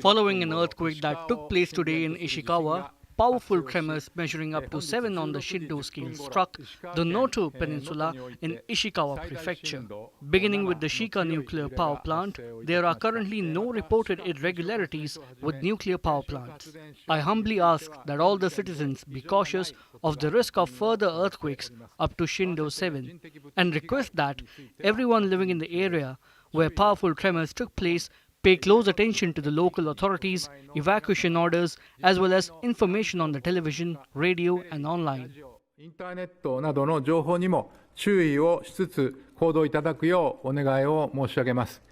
Following an earthquake that took place today in Ishikawa, powerful tremors measuring up to 7 on the Shindo scale struck the Noto Peninsula in Ishikawa Prefecture. Beginning with the Shika nuclear power plant, there are currently no reported irregularities with nuclear power plants. I humbly ask that all the citizens be cautious of the risk of further earthquakes up to Shindo 7 and request that everyone living in the area where powerful tremors took place pay close attention to the local authorities, evacuation orders, as well as information on the television, radio, and online. インターネットなどの情報にも注意をしつつ行動いただくようお願いを申し上げます。